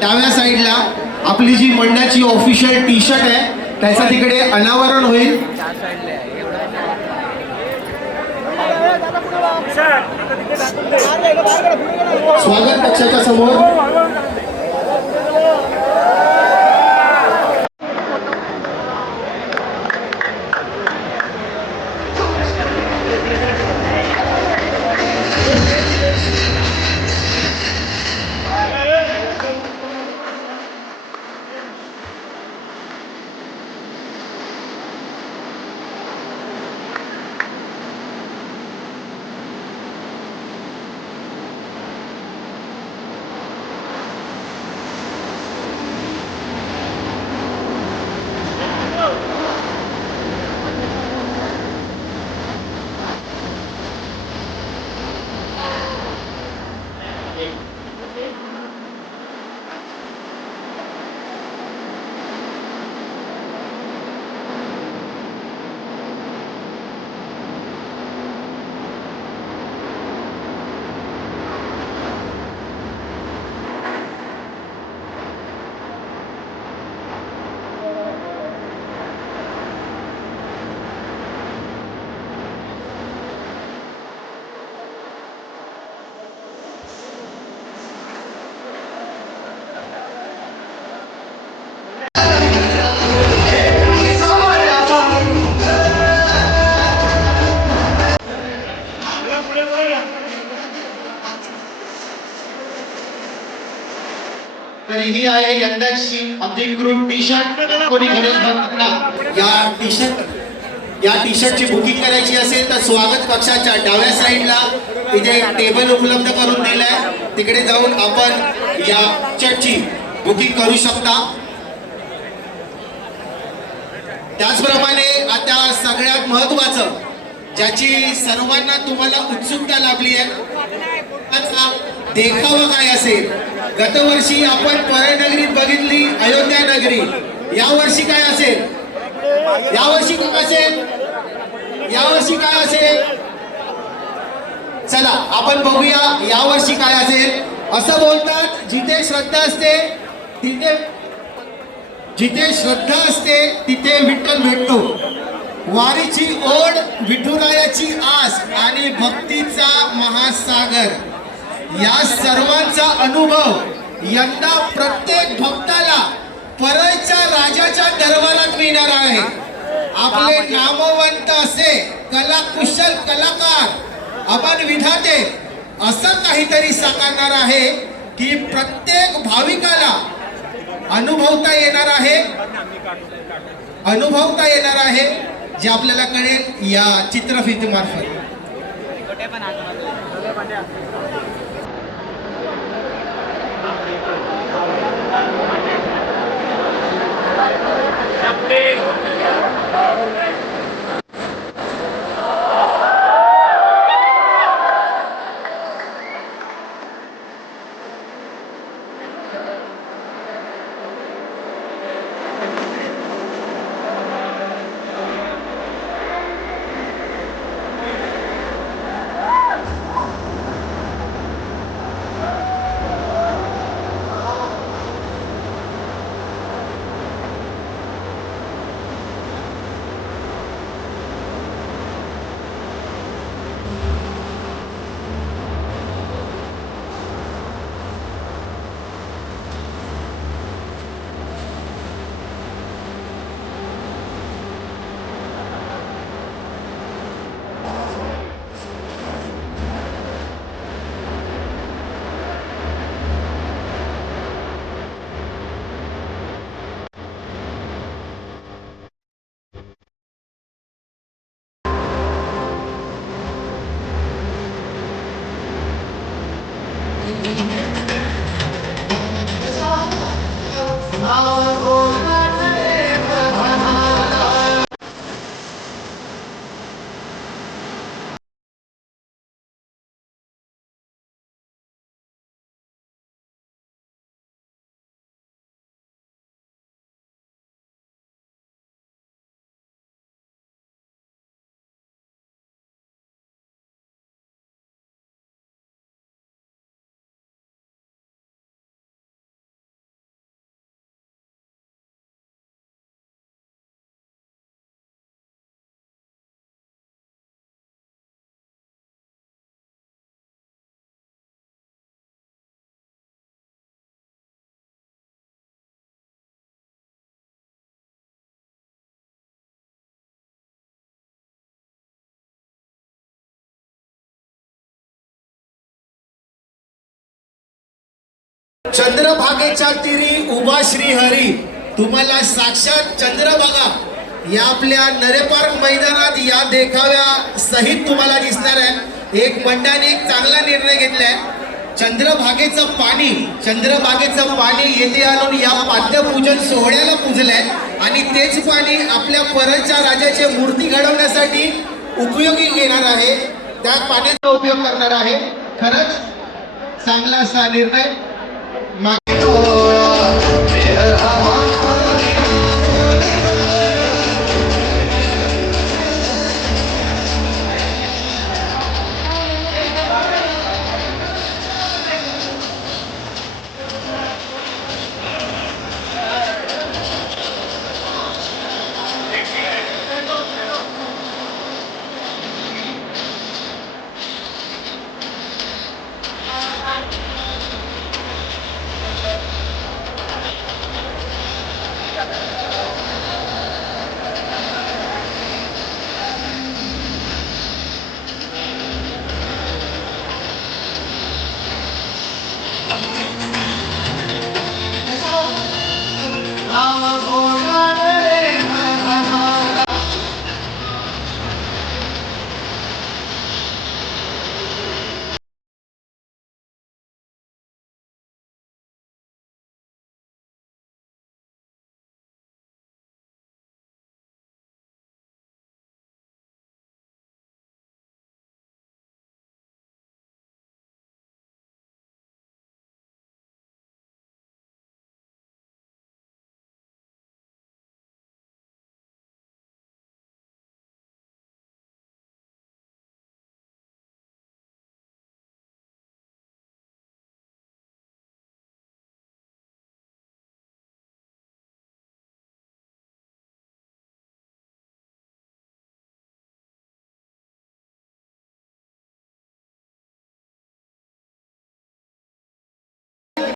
डाव्या साईडला आपली जी मंडळाची ऑफिशियल टी शर्ट आहे त्याचं तिकडे अनावरण होईल. स्वागत कक्षाच्या समोर तर ही आहे यंदाची अधिकृत टी शर्ट. कोणी गरज या टी शर्टची बुकिंग करायची असेल तर स्वागत कक्षाच्या डाव्या साईडला इथे टेबल उपलब्ध करून दिलाय, तिकडे जाऊन आपण या शर्टची बुकिंग करू शकता. त्याचप्रमाणे आता सगळ्यात महत्वाचं ज्याची सर्वांना तुम्हाला उत्सुकता लाभली आहे, देखावा काय असेल. गतवर्षी आपण परळनगरीत बघितली अयोध्या नगरी, यावर्षी काय असेल, यावर्षी काय असेल, यावर्षी काय असेल. चला आपण बघूया यावर्षी काय असेल. असं बोलतात जिथे श्रद्धा असते तिथे विठ्ठल भेटतो. वारीची ओढ, विठुरायाची आस आणि भक्तीचा महासागर, या सर्वांचा अनुभव यंदा प्रत्येक भक्ताला परळच्या राजाच्या दरबारात मिळणार आहे. आपले नामवंत असे कलाकुशल कलाकार, अमन विधाते असं काहीतरी साकारणार आहे की प्रत्येक भाविकाला अनुभवता येणार आहे जे आपल्याला कळेल या चित्रफितीमार्फत. चंद्रभागेच्या तीरी उभा श्रीहरी, तुम्हाला साक्षात चंद्रभागा या आपल्या नरेपार्क मैदानात या देखाव्या सहित तुम्हाला दिसणार आहे. एक मंडळाने एक चांगला निर्णय घेतलाय. चंद्रभागेचं पाणी येथे आणून या पाद्यपूजन सोहळ्याला पूजलंय आणि तेच पाणी आपल्या परळच्या राजाची मूर्ती घडवण्यासाठी उपयोगी घेणार आहे. त्या पाण्याचा उपयोग करणार आहे. खरंच चांगला असा निर्णय.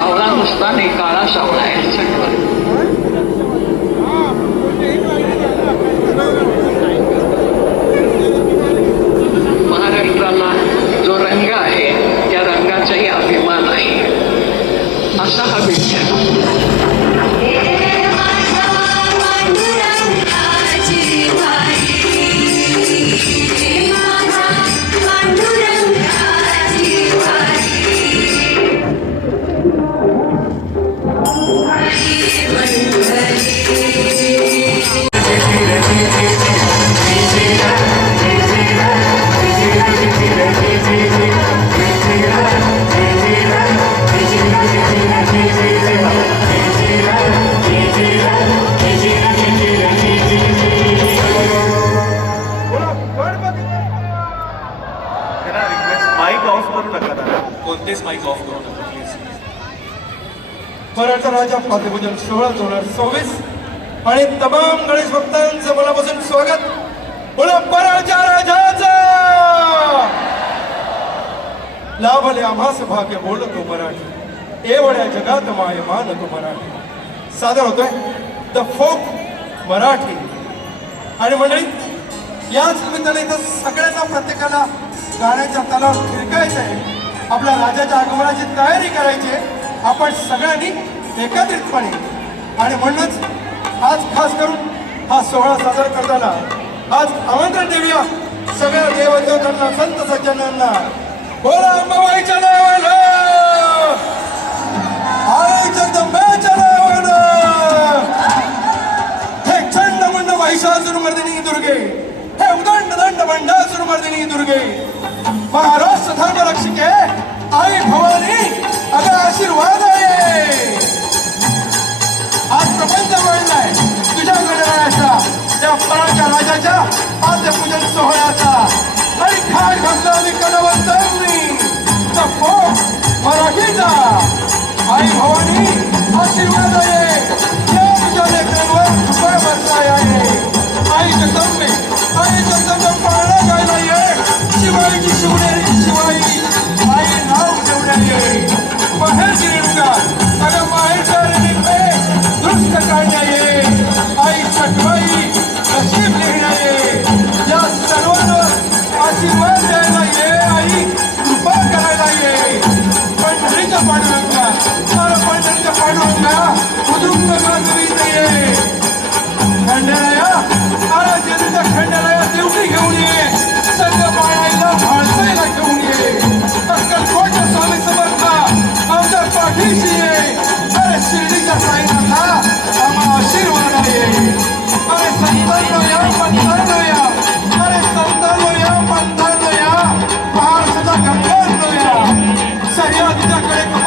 आवळा नुसता नाही, काळा सावळा आहे. महाराष्ट्राला जो रंग आहे त्या रंगाचाही अभिमान आहे. असा हा विचार. कोणतेच माईक ऑफ करू नका प्लीज. परळचा राजा पाद्यपूजन सोहळा 2026 आणि तमाम गणेश भक्तांचं मनापासून स्वागत. बोला परळच्या राजाचा. लाभले आम्हास भाग्य बोलतो मराठी, एवढ्या जगात माय मानतो मराठी. सादर होतोय द फोक मराठी. आणि मंडळी याच निमित्ताने इथं सगळ्यांना प्रत्येकाला गाण्याच्या तालावर फिरकायचं आहे. आपल्या राजाच्या आगमनाची तयारी करायची आहे आपण सगळ्यांनी एकत्रितपणे. आणि म्हणूनच आज खास करून हा सोहळा सादर करताना आज आमंत्रण देऊया सगळ्या देवदेवतांना, संत सज्जनांना. बोला अंबाबाईच्या नावानं, आई जगदंबेच्या नावानं. हे चंडमुंड महिषासुरमर्दिनी दुर्गे, हे उदंड दंड मंडासुरमर्दिनी दुर्गे, महाराष्ट्र धर्मरक्षिके आई भवानी, अगं आशीर्वाद आहे. आज प्रपंच वळलाय तुझ्या गणरायाचा, त्या परळच्या राजाच्या पाद्यपूजन सोहळ्याचा. आणि खाय घातला आणि कलावंतांनी तुझ्याकडे